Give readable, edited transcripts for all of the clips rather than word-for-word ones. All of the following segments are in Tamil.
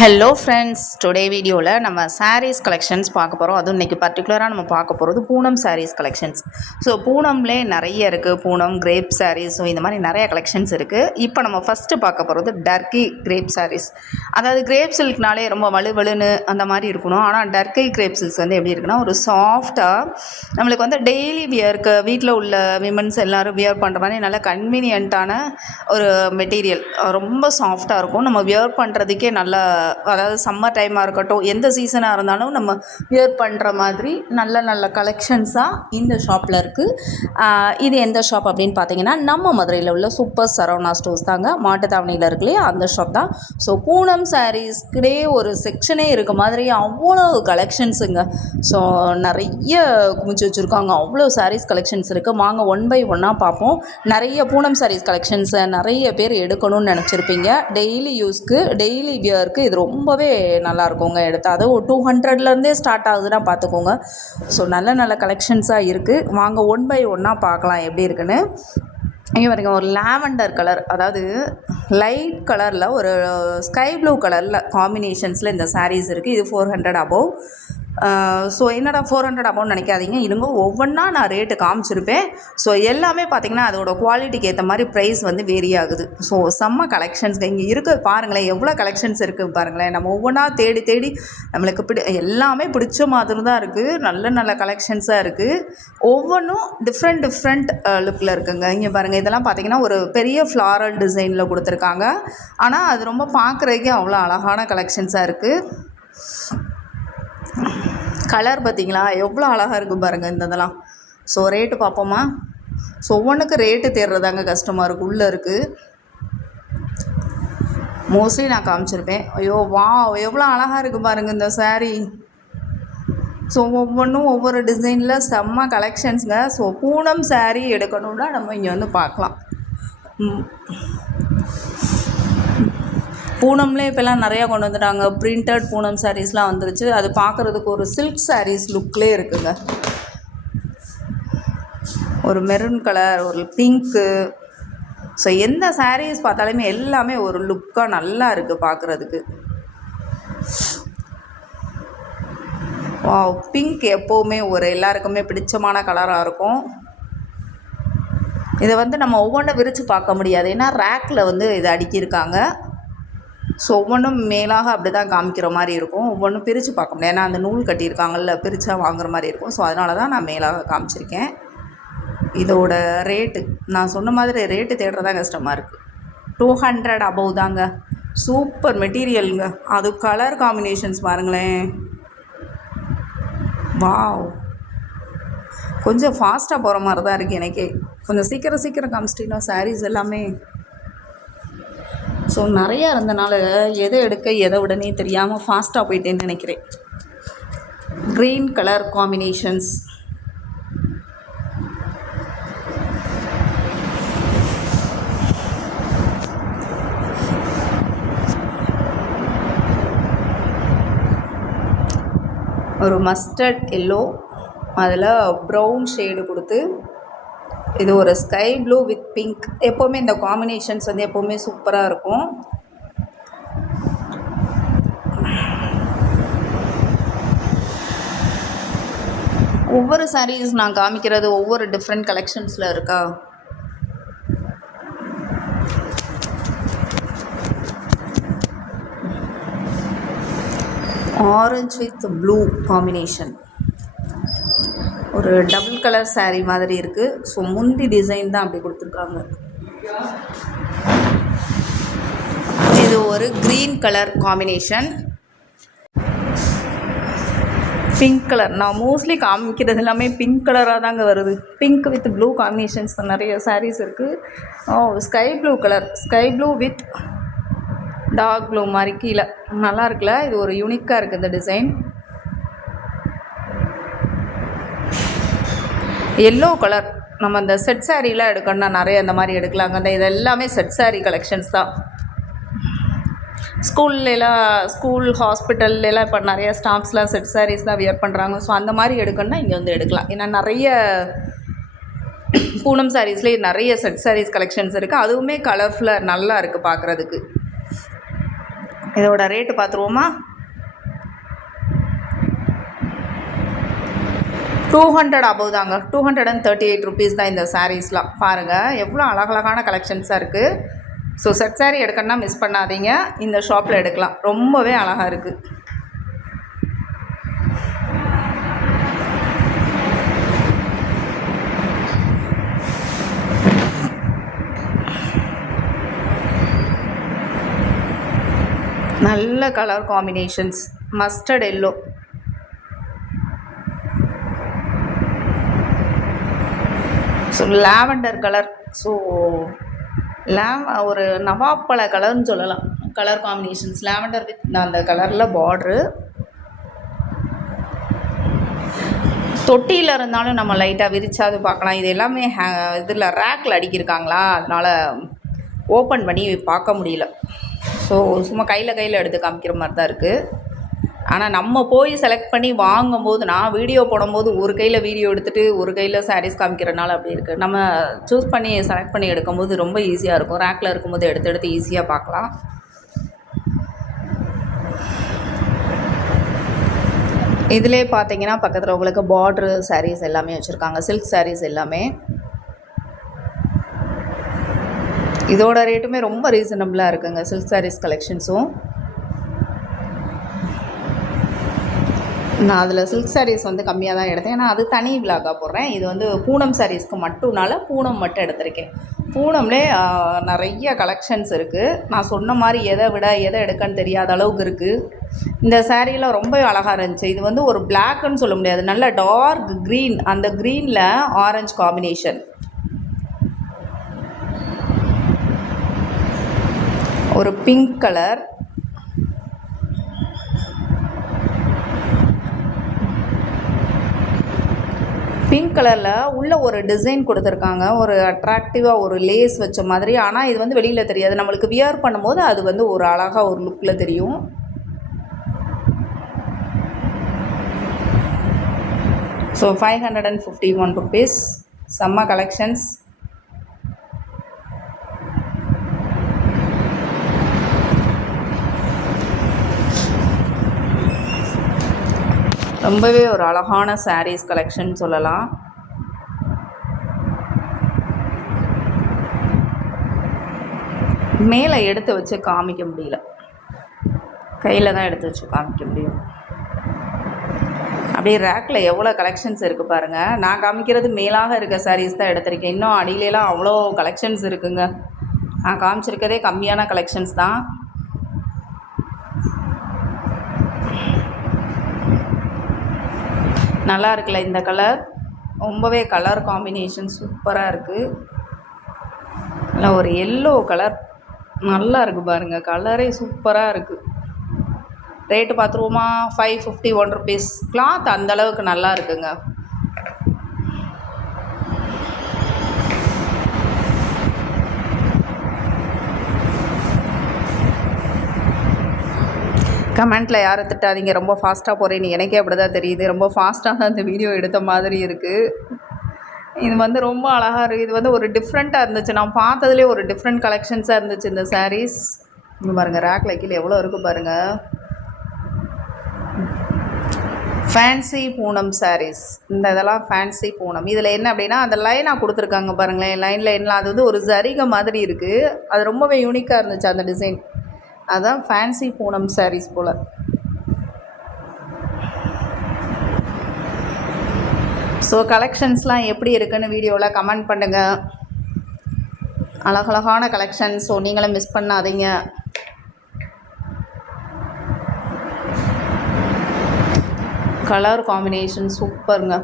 ஹலோ ஃப்ரெண்ட்ஸ், டுடே வீடியோவில் நம்ம சாரீஸ் கலெக்ஷன்ஸ் பார்க்க போகிறோம். அதுவும் இன்றைக்கி பர்டிகுலராக நம்ம பார்க்க போகிறது பூனம் சாரீஸ் கலெக்ஷன்ஸ். ஸோ பூனம்லேயே நிறைய இருக்குது. பூனம் கிரேப் சாரீஸ், ஸோ இந்த மாதிரி நிறைய கலெக்ஷன்ஸ் இருக்குது. இப்போ நம்ம ஃபஸ்ட்டு பார்க்க போகிறது டர்க்கி கிரேப் சாரீஸ். அதாவது கிரேப் சில்க்னாலே ரொம்ப வலுவலுன்னு அந்த மாதிரி இருக்கணும். ஆனால் டர்க்கி கிரேப் சில்க்ஸ் வந்து எப்படி இருக்குன்னா, ஒரு சாஃப்டாக நம்மளுக்கு வந்து டெய்லி வியர்க்கு வீட்டில் உள்ள விமன்ஸ் எல்லோரும் வியர் பண்ணுற மாதிரி நல்ல கன்வீனியண்ட்டான ஒரு மெட்டீரியல். ரொம்ப சாஃப்டாக இருக்கும். நம்ம வியர் பண்ணுறதுக்கே நல்லா, அதாவது சம்மர் டைமாக இருக்கட்டும், எந்த சீசனாக இருந்தாலும் நம்ம வியர் பண்ணுற மாதிரி நல்ல நல்ல கலெக்ஷன்ஸாக இந்த ஷாப்பில் இருக்குது. இது எந்த ஷாப் அப்படின்னு பார்த்தீங்கன்னா, நம்ம மதுரையில் உள்ள சூப்பர் சரவணா ஸ்டோர்ஸ் தாங்க. மாட்டுத்தாவணியில் இருக்குல்லையே அந்த ஷாப் தான். ஸோ பூனம் சாரீஸ்கிட்டே ஒரு செக்ஷனே இருக்க மாதிரி அவ்வளோ கலெக்ஷன்ஸுங்க. ஸோ நிறைய குமிச்சு வச்சுருக்காங்க. அவ்வளோ சாரீஸ் கலெக்ஷன்ஸ் இருக்குது. வாங்க ஒன் பை ஒன்னாக பார்ப்போம். நிறைய பூனம் சாரீஸ் கலெக்ஷன்ஸை நிறைய பேர் எடுக்கணும்னு நினச்சிருப்பீங்க. டெய்லி யூஸ்க்கு, டெய்லி வியருக்கு இது ரொம்பவே நல்லாயிருக்குங்க. எடுத்து அது ஒரு 200லேருந்தே ஸ்டார்ட் ஆகுதுன்னா பார்த்துக்கோங்க. ஸோ நல்ல நல்ல கலெக்ஷன்ஸாக இருக்குது. வாங்க ஒன் பை ஒன்னாக பார்க்கலாம் எப்படி இருக்குன்னு. இங்கே பாருங்க, ஒரு லாவெண்டர் கலர், அதாவது லைட் கலரில் ஒரு ஸ்கை ப்ளூ கலரில் காம்பினேஷன்ஸில் இந்த சாரீஸ் இருக்குது. இது 400 அபோவ். ஸோ என்னடா 400 அபோவ்னு நினைக்காதீங்க, இருங்க ஒவ்வொன்றா நான் ரேட்டு காமிச்சிருப்பேன். ஸோ எல்லாமே பார்த்திங்கன்னா அதோட குவாலிட்டிக்கு ஏற்ற மாதிரி ப்ரைஸ் வந்து வேரி ஆகுது. ஸோ செம்ம கலெக்ஷன்ஸ் இங்கே இருக்குது. பாருங்களேன் எவ்வளோ கலெக்ஷன்ஸ் இருக்குது பாருங்களேன். நம்ம ஒவ்வொன்றா தேடி தேடி நம்மளுக்கு எல்லாமே பிடிச்ச மாதிரி தான் இருக்குது. நல்ல நல்ல கலெக்ஷன்ஸாக இருக்குது. ஒவ்வொன்றும் டிஃப்ரெண்ட் லுக்கில் இருக்குங்க. இங்கே பாருங்கள், இதெல்லாம் பார்த்திங்கன்னா ஒரு பெரிய ஃப்ளாரல் டிசைனில் கொடுத்துருக்காங்க. ஆனால் அது ரொம்ப பார்க்குறதுக்கே அவ்வளோ அழகான கலெக்ஷன்ஸாக இருக்குது. கலர் பார்த்திங்களா எவ்வளோ அழகாக இருக்குது பாருங்கள் இந்த இதெல்லாம். ஸோ ரேட்டு பார்ப்போமா. ஸோ ஒவ்வொன்றுக்கு ரேட்டு தேடுறதாங்க கஷ்டமாக இருக்குது. உள்ளே இருக்குது, மோஸ்ட்லி நான் காமிச்சிருப்பேன். ஐயோ வா, எவ்வளோ அழகாக இருக்குது பாருங்கள் இந்த சாரீ. ஸோ ஒவ்வொன்றும் ஒவ்வொரு டிசைனில் செம்ம கலெக்ஷன்ஸுங்க. ஸோ பூனம் சாரீ எடுக்கணுன்னா நம்ம இங்கே வந்து பார்க்கலாம். பூனம்லேயே இப்போல்லாம் நிறையா கொண்டு வந்துட்டாங்க. பிரிண்டட் பூனம் சாரீஸ்லாம் வந்துருச்சு. அது பார்க்குறதுக்கு ஒரு சில்க் சாரீஸ் லுக்லேயே இருக்குங்க. ஒரு மெரூன் கலர், ஒரு பிங்க்கு. ஸோ எந்த சாரீஸ் பார்த்தாலுமே எல்லாமே ஒரு லுக்காக நல்லா இருக்குது பார்க்குறதுக்கு. பிங்க் எப்போவுமே ஒரு எல்லாருக்குமே பிடிச்சமான கலராக இருக்கும். இதை வந்து நம்ம ஒவ்வொன்றும் விரித்து பார்க்க முடியாது, ஏன்னா ரேக்கில் வந்து இதை அடுக்கியிருக்காங்க. ஸோ ஒவ்வொன்றும் மேலாக அப்படி தான் காமிக்கிற மாதிரி இருக்கும். ஒவ்வொன்றும் பிரித்து பார்க்க முடியாது, ஏன்னா அந்த நூல் கட்டியிருக்காங்கல்ல, பிரித்தா வாங்குற மாதிரி இருக்கும். ஸோ அதனால தான் நான் மேலாக காமிச்சிருக்கேன். இதோட ரேட்டு நான் சொன்ன மாதிரி ரேட்டு தேடுறதா கஷ்டமாக இருக்குது. 200 அபவ் தாங்க. சூப்பர் மெட்டீரியலுங்க. அது கலர் காம்பினேஷன்ஸ் பாருங்களேன். வாவ், கொஞ்சம் ஃபாஸ்ட்டாக போகிற மாதிரி தான் இருக்குது எனக்கே. கொஞ்சம் சீக்கிரம் காமிச்சிட்டிங்கன்னா சாரீஸ் எல்லாமே. ஸோ நிறையா இருந்தனால எதை எடுக்க எதை உடனே தெரியாமல் ஃபாஸ்ட்டாக போயிட்டேன்னு நினைக்கிறேன். Green colour combinations. ஒரு மஸ்டர்ட் எல்லோ, அதில் ப்ரௌன் ஷேடு கொடுத்து, இது ஒரு ஸ்கை ப்ளூ வித் பிங்க். எப்போவுமே இந்த காம்பினேஷன்ஸ் வந்து எப்போவுமே சூப்பராக இருக்கும். ஒவ்வொரு சாரீஸ் நான் காமிக்கிறது ஒவ்வொரு டிஃப்ரெண்ட் கலெக்ஷன்ஸில் இருக்கா. ஆரஞ்சு வித் ப்ளூ காம்பினேஷன், ஒரு டபுள் கலர் சாரீ மாதிரி இருக்குது. ஸோ முந்தி டிசைன் தான் அப்படி கொடுத்துருக்காங்க. இது ஒரு green colour combination. Pink colour, நான் மோஸ்ட்லி காமிக்கிறது எல்லாமே பிங்க் கலராக தாங்க வருது. பிங்க் வித் ப்ளூ காம்பினேஷன்ஸ் நிறைய சாரீஸ் இருக்குது. Sky blue colour, sky blue with dark blue மாதிரி கீழே நல்லா இருக்குல்ல. இது ஒரு யூனிக்காக இருக்குது இந்த டிசைன். எல்லோ கலர், நம்ம இந்த செட் சாரீலாம் எடுக்கணும்னா நிறைய இந்த மாதிரி எடுக்கலாங்க. அந்த இது எல்லாமே செட் சாரீ கலெக்ஷன்ஸ் தான். ஸ்கூல் ஹாஸ்பிட்டல்லாம் இப்போ நிறைய ஸ்டாஃப்ஸ்லாம் செட் சாரீஸ்லாம் வியர் பண்ணுறாங்க. ஸோ அந்த மாதிரி எடுக்கணும்னா இங்கே வந்து எடுக்கலாம். ஏன்னா நிறைய பூனம் சாரீஸ்லேயே நிறைய செட் சாரீஸ் கலெக்ஷன்ஸ் இருக்குது. அதுவுமே கலர்ஃபுல்லாக நல்லா இருக்குது பார்க்குறதுக்கு. இதோட ரேட்டு பார்த்துருவோமா? 200 அபவ் தாங்க. 238 ருபீஸ் தான் இந்த சாரீஸ்லாம். பாருங்கள் எவ்வளோ அழகழகான கலெக்ஷன்ஸாக இருக்குது. ஸோ செட் சாரீ எடுக்கணுன்னா மிஸ் பண்ணாதீங்க, இந்த ஷாப்பில் எடுக்கலாம். ரொம்பவே அழகாக இருக்குது. நல்ல colour combinations, mustard yellow, so lavender colour, so ஒரு நவாப்பழ கலர்னு சொல்லலாம். கலர் காம்பினேஷன்ஸ் லாவெண்டர் வித் அந்த கலரில் பார்ட்ரு. தொட்டியில் இருந்தாலும் நம்ம லைட்டாக விரிச்சாது பார்க்கலாம். இது எல்லாமே இதில் ரேக்கில் அடிக்கிருக்காங்களா, அதனால் ஓப்பன் பண்ணி பார்க்க முடியல. ஸோ சும்மா கையில் எடுத்து காமிக்கிற மாதிரி தான் இருக்குது. ஆனால் நம்ம போய் செலக்ட் பண்ணி வாங்கும்போது, நான் வீடியோ போடும்போது ஒரு கையில் வீடியோ எடுத்துகிட்டு ஒரு கையில் சாரீஸ் காமிக்கிறனால அப்படி இருக்குது. நம்ம சூஸ் பண்ணி செலக்ட் பண்ணி எடுக்கும்போது ரொம்ப ஈஸியாக இருக்கும். ரேக்கில் இருக்கும்போது எடுத்து ஈஸியாக பார்க்கலாம். இதிலே பார்த்தீங்கன்னா பக்கத்தில் உங்களுக்கு பார்ட்ரு சாரீஸ் எல்லாமே வச்சுருக்காங்க, சில்க் சாரீஸ் எல்லாமே. இதோட ரேட்டுமே ரொம்ப ரீசனபிளாக இருக்குங்க, சில்க் சாரீஸ் கலெக்ஷன்ஸும். நான் அதில் சில்க் சாரீஸ் வந்து கம்மியாக தான் எடுத்தேன், ஏன்னா அது தனி விலாகாக போடுறேன். இது வந்து பூனம் சாரீஸ்க்கு மட்டும்னால பூனம் மட்டும் எடுத்திருக்கேன். பூனம்லே நிறைய கலெக்ஷன்ஸ் இருக்குது. நான் சொன்ன மாதிரி எதை எடுக்கன்னு தெரியாத அளவுக்கு இருக்குது. இந்த சாரீலாம் ரொம்ப அழகாக இருந்துச்சு. இது வந்து ஒரு பிளாக்குன்னு சொல்ல முடியாது, நல்ல டார்க் க்ரீன், அந்த க்ரீனில் ஆரஞ்சு காம்பினேஷன், ஒரு பிங்க் கலர், பிங்க் கலரில் உள்ள ஒரு டிசைன் கொடுத்துருக்காங்க, ஒரு அட்ராக்டிவாக ஒரு லேஸ் வச்ச மாதிரி. ஆனால் இது வந்து வெளியில் தெரியாது, நம்மளுக்கு வியர் பண்ணும்போது அது வந்து ஒரு அழகாக ஒரு லுக்கில் தெரியும். So 551 rupees. செம்ம கலெக்ஷன்ஸ். ரொம்பவே ஒரு அழகான சாரீஸ் கலெக்ஷன் சொல்லலாம். மேலே எடுத்து வச்சு காமிக்க முடியல, கையில் தான் எடுத்து வச்சு காமிக்க முடியும். அப்படியே ரேக்கில் எவ்வளோ கலெக்ஷன்ஸ் இருக்குது பாருங்கள். நான் காமிக்கிறது மேலாக இருக்க சாரீஸ் தான் எடுத்திருக்கேன், இன்னும் அடியிலலாம் அவ்வளோ கலெக்ஷன்ஸ் இருக்குங்க. நான் காமிச்சிருக்கதே கம்மியான கலெக்ஷன்ஸ் தான். நல்லா இருக்குல்ல இந்த கலர், ரொம்பவே கலர் காம்பினேஷன் சூப்பராக இருக்குது. இல்லை ஒரு எல்லோ கலர் நல்லா இருக்குது பாருங்கள், கலரே சூப்பராக இருக்குது. ரேட்டு பார்த்துருவோமா? 551 ருபீஸ். கிளாத் அந்தளவுக்கு நல்லா இருக்குங்க. கமெண்ட்டில் யாரும் திட்டாதீங்க, ரொம்ப ஃபாஸ்ட்டாக போகிறேன்னு எனக்கே அப்படி தான் தெரியுது. ரொம்ப ஃபாஸ்ட்டாக தான் இந்த வீடியோ எடுத்த மாதிரி இருக்குது. இது வந்து ரொம்ப அழகாக இருக்குது. இது வந்து ஒரு டிஃப்ரெண்ட்டாக இருந்துச்சு, நான் பார்த்ததுலேயே ஒரு டிஃப்ரெண்ட் கலெக்ஷன்ஸாக இருந்துச்சு இந்த சாரீஸ். இங்கே பாருங்கள், ரேக்கில் கீழே எவ்வளோ இருக்குது பாருங்கள். ஃபேன்சி பூனம் சாரீஸ், இந்த இதெல்லாம் ஃபேன்சி பூனம். இதில் என்ன அப்படின்னா அந்த லைனாக கொடுத்துருக்காங்க பாருங்களேன், லைன்லாம் அது வந்து ஒரு ஜரிகை மாதிரி இருக்குது. அது ரொம்பவே யூனிக்காக இருந்துச்சு அந்த டிசைன். அதான் ஃபேன்சி பூனம் சாரீஸ் போல். ஸோ கலெக்ஷன்ஸ்லாம் எப்படி இருக்குன்னு வீடியோவில் கமெண்ட் பண்ணுங்கள். அழகழகான கலெக்ஷன்ஸ், ஸோ நீங்களும் மிஸ் பண்ணாதீங்க. கலர் காம்பினேஷன் சூப்பருங்க,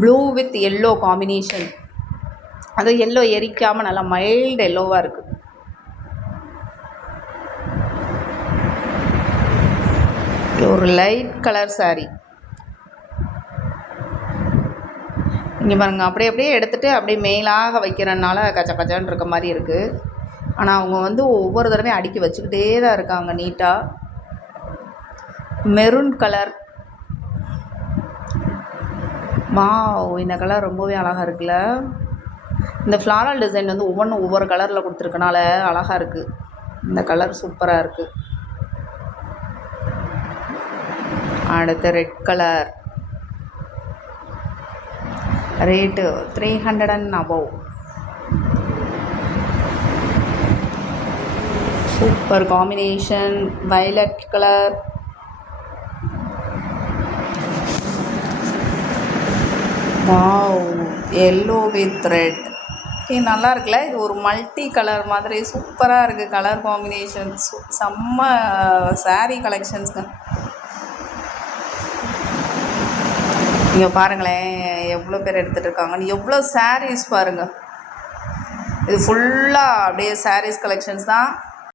ப்ளூ வித் எல்லோ காம்பினேஷன். அது எல்லோ எரிக்காமல் நல்லா மைல்டு எல்லோவாக இருக்குது. ஒரு லைட் கலர் சாரீ. இங்கே பாருங்கள், அப்படியே எடுத்துகிட்டு அப்படியே மேலாக வைக்கிறனால கச்சன்னு இருக்க மாதிரி இருக்குது. ஆனால் அவங்க வந்து ஒவ்வொரு தடவையும் அடுக்கி வச்சுக்கிட்டே தான் இருக்காங்க நீட்டாக. மெரூன் கலர், இந்த கலர் ரொம்பவே அழகாக இருக்குல்ல. இந்த ஃப்ளாரல் டிசைன் வந்து ஒவ்வொன்றும் ஒவ்வொரு கலரில் கொடுத்துருக்கனால அழகாக இருக்குது. இந்த கலர் சூப்பராக இருக்குது. அடுத்து red colour, rate 300 and above. Super combination. violet colour, wow yellow with red. நல்லா இருக்குல்ல, இது ஒரு மல்டி கலர் மாதிரி சூப்பராக இருக்குது கலர் காம்பினேஷன். செம்ம saree கலெக்ஷன்ஸுங்க. இங்கே பாருங்களேன் எவ்வளோ பேர் எடுத்துகிட்டு இருக்காங்கன்னு, எவ்வளோ sarees பாருங்கள். இது ஃபுல்லாக அப்படியே sarees கலெக்ஷன்ஸ் தான்.